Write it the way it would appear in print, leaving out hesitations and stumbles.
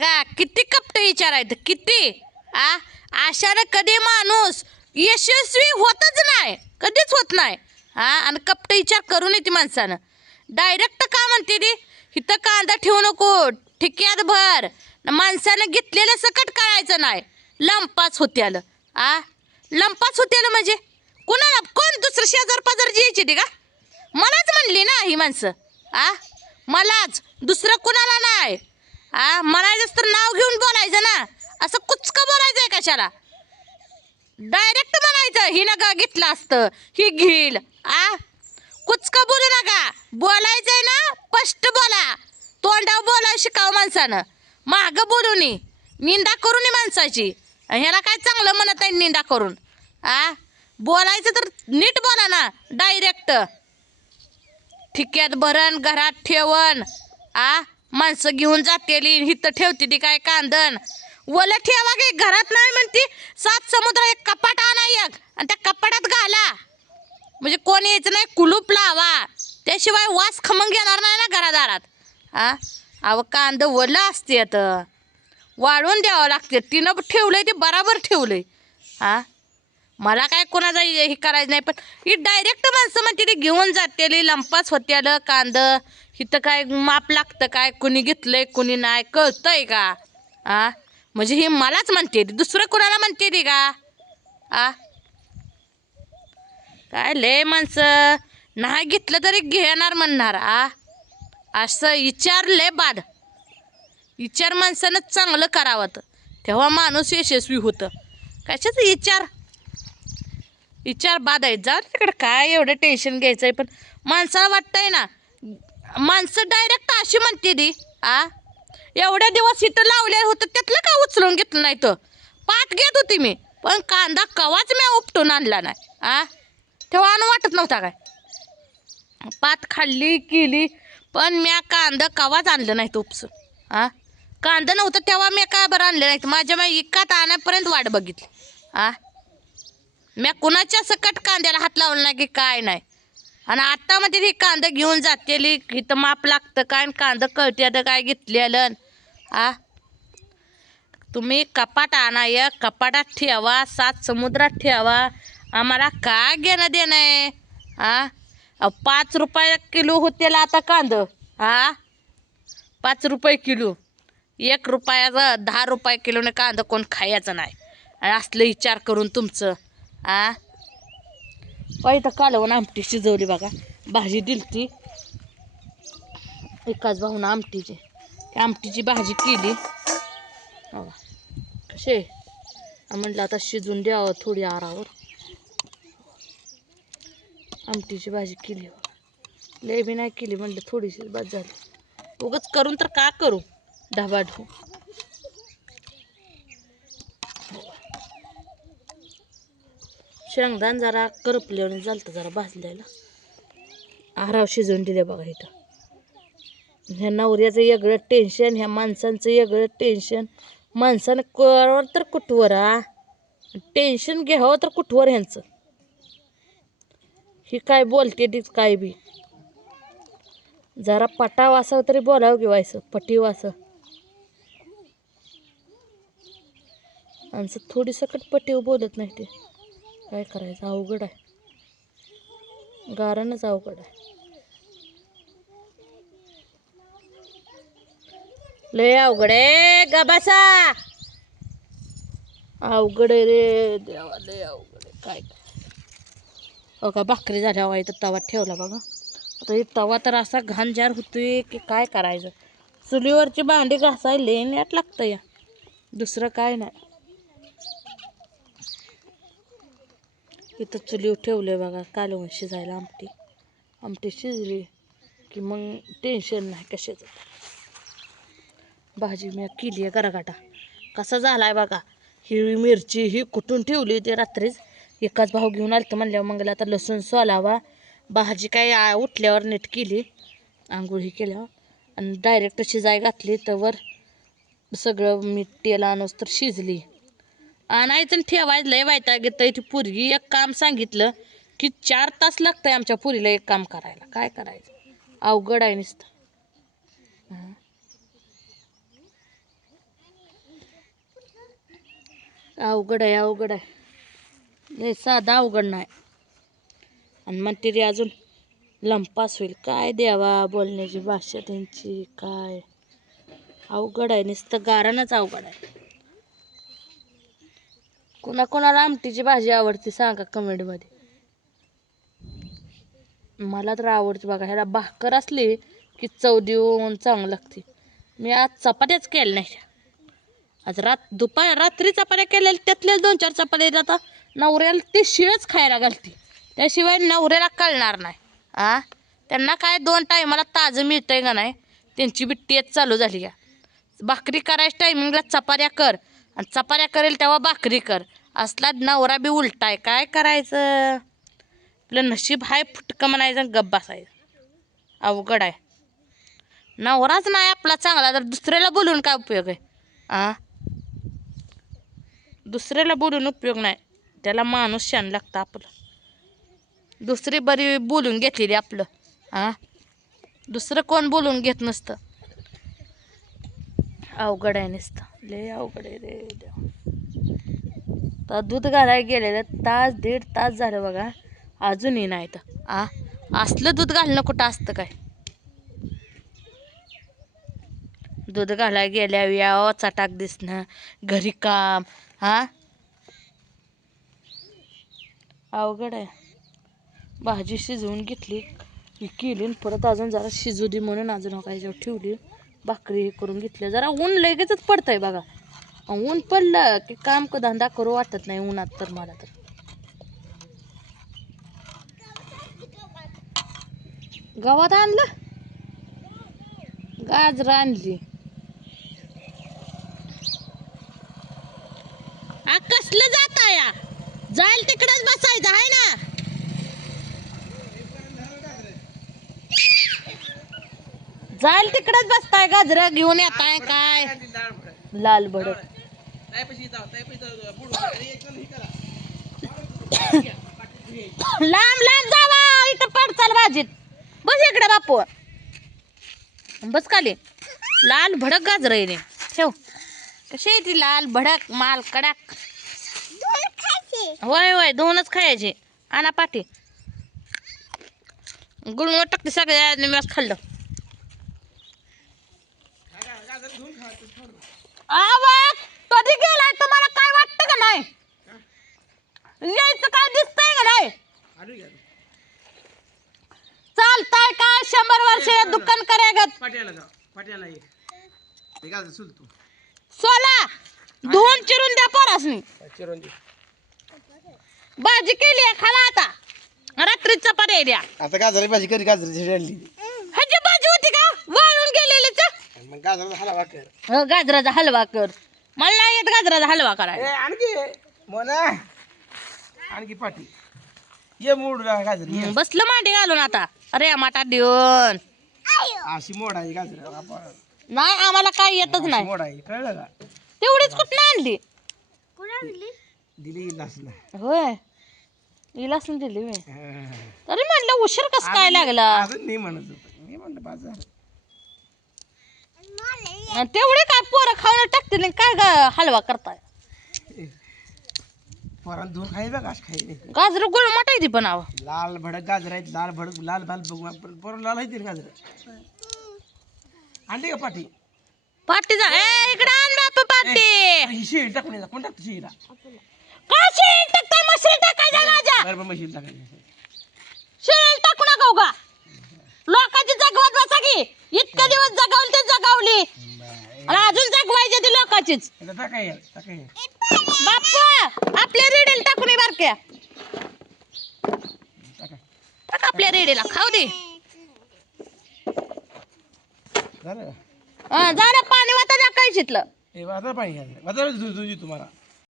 बघा किती कपट विचारायचं किती अशाने कधी माणूस यशस्वी होतच नाही, कधीच होत नाही आणि कपट विचार करून येते माणसानं. डायरेक्ट का म्हणते ती इथं कांदा ठेवू नको ठिक्यात भर, माणसानं घेतलेलं सकट कळायचं नाही. लंपाच होत्यालं लंपाच होत्यालं म्हणजे कोणाला कोण दुसरं शेजार पाजार यायची ती का? मलाच म्हणली ना ही माणसं मलाच, दुसरं कुणाला नाही. म्हणायचं तर नाव घेऊन बोलायचं ना, असं कुचकं बोलायचंय कशाला? डायरेक्ट म्हणायचं ही नका घेतलं असतं ही घेईल. कुचकं बोलू नका, बोलायचंय ना स्पष्ट बोला. तोंडावर बोलायला शिकावं माणसानं, मागं बोलू नये, निंदा करू नये माणसाची. ह्याला काय चांगलं म्हणत आहे निंदा करून? बोलायचं तर नीट बोला ना. डायरेक्ट ठिक्यात भरण घरात ठेवण माणसं घेऊन जातेली हिथं ठेवते ती काय कांदण वलं ठेवा गे घरात नाही म्हणती. 7 समुद्र एक कपाट आणा एक आणि त्या कपाटात घाला म्हणजे कोण यायचं नाही. कुलूप लावा, त्याशिवाय वास खमंग येणार नाही ना घरादारात. अव कांद वलं असते आता वाळून द्यावं लागते. तिनं ठेवलंय ते बराबर ठेवलंय. मला काय कोणाचा हे करायचं नाही, पण ही डायरेक्ट माणसं म्हणते ती घेऊन जातेली लंपास होत्यालं कांद. इथं काय माप लागतं काय, कुणी घेतलंय कुणी नाही कळतंय का? म्हणजे ही मलाच म्हणते ती, दुसरं कोणाला म्हणते ती का? काय लय माणसं नाही घेतलं तरी घेणार म्हणणार. असं विचारले बाद विचार माणसानं चांगलं करावं तेव्हा माणूस यशस्वी होतं. कशाचं विचार बाद आहे. जा तिकडे काय एवढं टेन्शन घ्यायचं आहे. पण माणसाला वाटतंय ना, माणसं डायरेक्ट अशी म्हणते ती एवढ्या दिवस इथं लावले होतं त्यातलं का उचलून घेतलं नाही. तर पाठ घेत होती मी, पण कांदा कवाच मी उपटून आणला नाही. तेव्हा आणू वाटत नव्हता काय? पात खाल्ली केली पण मी कांदा कवाच आणलं नाही. तो उपसून कांदा नव्हतं तेव्हा मी का बरं आणलं नाही? माझ्या मी इकात आणण्यापर्यंत वाट बघितली. मी कुणाच्या सकट कांद्याला हात लावला नाही की काय नाही. आणि आता मध्ये ही कांदा घेऊन जातेली इथं माप लागतं काय कांदा कळते आता काय घेतलेलं. तुम्ही कपाट आणा एक कपाटात ठेवा 7 समुद्रात ठेवा. आम्हाला काय घेणं देणं आहे? 5 रुपये किलो होतेला आता कांदा 5 रुपये किलो. 1 रुपयाचा 10 रुपये किलोने कांदा कोण खायचं नाही. आणि असलं विचार करून तुमचं तर कालवण आमटी शिजवली बघा. भाजी दिलती एकाच भाऊनं आमटीची, त्या आमटीची भाजी केली. कसे म्हटलं आता शिजून द्यावं थोडी आरावर. आमटीची भाजी केली बघा, लय बी नाही केली म्हटलं थोडीशी बाद झाली. उगाच करून तर का करू ढाबाढू. शेंगदाण जरा करपल्याने झालतं जरा भाजल्याला आराव शिजवून दिले बघा. इथं ह्या नवऱ्याचं वेगळं टेन्शन, ह्या माणसांचं वेगळं टेन्शन. माणसानं करावं तर कुठवर टेन्शन घ्यावं तर कुठवर ह्यांचं. ही काय बोलते तीच काय बी जरा पटाव असावं तरी बोलावं घेवायचं पटीव असं. आमचं थोडी सकट पटीव बोलत नाही ते. काय करायचं अवघड आहे, गारणच अवघड आहे. लय अवघड आहे गबासा, अवघड आहे रे देवा, लय अवघड आहे. काय हो का भाकरी झाल्या हवा इथं तवा ठेवला बघा. आता हे तवा तर असा घाणजार होतोय की काय करायचं. चुलीवरची भांडी घासायला लय नेट लागतं या, दुसरं काय नाही. इथं चुलीवर ठेवलं बघा कालवण शिजायला. आमटी शिजली की मग टेन्शन नाही कशाचं. भाजी मी केली आहे गरगाटा. कसा झालाय बघा. हिरवी मिरची ही कुठून ठेवली होती रात्रीच, एकाच भाऊ घेऊन आलं तर म्हणल्यावर मग आता लसूण सोलावा. भाजी काय उठल्यावर नीट केली, आंघोळी केल्यावर आणि डायरेक्ट शिजाय घातली. तर सगळं मीठ तेल आणूस तर शिजली. आणायचं ठेवायचं लय वैताग येतंय. ती पोरगी एक काम सांगितलं की 4 तास लागतंय आमच्या पोरीला एक काम करायला. काय करायचं अवघड आहे नुसतं. अवघड आहे अवघड आहे लय साधा अवघड नाही आणि म्हणते ती अजून लंपास होईल काय द्यावा बोलण्याची भाषा त्यांची काय अवघड आहे नुसतं गारणंच अवघड आहे कोणाकोणाला आमटीची भाजी आवडते सांगा कमेंटमध्ये मला तर आवडते बघा ह्याला भाकर असली की चव देऊन चांगलं लागते मी आज चपात्याच केल्या नाही आज रात्री चपात्या केलेल्या त्यातल्याच 2-4 चपात्या आता नवऱ्याला ते शिळच खायला घालते त्याशिवाय नवऱ्याला कळणार नाही त्यांना काय 2 टायमाला ताजं मिळतंय का नाही त्यांची बी टेच चालू झाली का भाकरी करायच्या टायमिंगला चपात्या कर आणि चपात्या करेल तेव्हा भाकरी कर असला नवरा बी उलटाय काय करायचं आपलं नशीब हाय फुटकं म्हणायचं गप्प बसायचं अवघड आहे नवराच नाही आपला चांगला तर दुसऱ्याला बोलून काय उपयोग आहे दुसऱ्याला बोलून उपयोग नाही त्याला माणूस शान लागतं आपलं दुसरी बरी बोलून घेतलेली आपलं दुसरं कोण बोलून घेत नसतं अवघड आहे नुसतं लय अवघड आहे रे देवा तर दूध घालायला गेलेलं 1-1.5 तास झालं बघा अजूनही नाही तर असलं दूध घालणं कुठं असतं काय दूध घालायला गेल्या यावं चटाक दिसणं घरी काम अवघड आहे भाजी शिजवून घेतली केली परत अजून जरा शिजू दे म्हणून अजून काय ठेवली भाकरी करून घेतल्या जरा ऊन लगेचच पडतंय बघा ऊन पडलं की काम धंदा करू वाटत नाही उन्हात तर मला तर गावात आणलं गाजर आणली कसलं जात या जाईल तिकडच बसायचं आहे ना जाईल तिकडच बसताय गाजर घेऊन येताय काय लाल भडक लांब लांब जावा इथं पडचाल भाजीत बस इकडे बापू बस खाली लाल भडक गाजर आहे ठेव कशी आहे ती लाल भडक माल कडक होय होय 2च खायचे आणा पाठी गुळमट टाकते सगळ्या मी खाल्लं कधी गेलाय तुम्हाला काय वाटतं का नाही यायचं काय दिसतंय का नाही चालताय काय 100 वर्ष दुकान करायगत सोला धुवून चिरून द्या पोरासनी भाजी केली खाला आता रात्री चपात्या द्या आता गाजराची भाजी करी गाजराची रेडली ह्याची भाजी होती का वाळून गेलेली मग गाजराचा हलवा कर गाजराचा हलवा कर मला नाही येत गाजराचा हलवा करायला आणखी मोना आणखी पाठी ये मोड गाजर बसलं मांडी घालून आता अरे माटा देऊन अशी मोडायची गाजर नाही आम्हाला काय येतच नाही मोडायची कळलं का तेवढीच कुठं आणली दिली इलासला होय इलासून दिली मी तरी म्हटलं उशीर कस काय लागला अजून नाही म्हणत होतं मी म्हणलं बाजार तेवढे काय पोरं खाऊन टाकतील आणि काय हलवा करताय पोरांना दोन खाई बघ असं खाई गाजर गोळ मटायची पण आव लाल भडक गाजर आहेत लाल भडक लाल भाल बघू पोरं लाल आहेत गाजर आणली का पाठी पाटी जा इकडे आण बाप पाटी ही शेळी टाकून येतात कोण टाकतो शेळीला काय शेळ टाकताय मशीन टाकायचा माझ्या बरोबर मशीन टाकायची शेळ टाकू नका उगा लोकांची जगवत बसा की इतके दिवस जगवली ते जगवली आणि अजून जगवायची ती लोकांचीच टाकाय बाप्पा आपल्या रेडीला टाकून ये बारक्या टाक आपल्या रेडीला खाऊ दे झालं झालं पाणी वाटा टाकायचं हे वाजर पाणी घ्यायचं वाजर तुम्हाला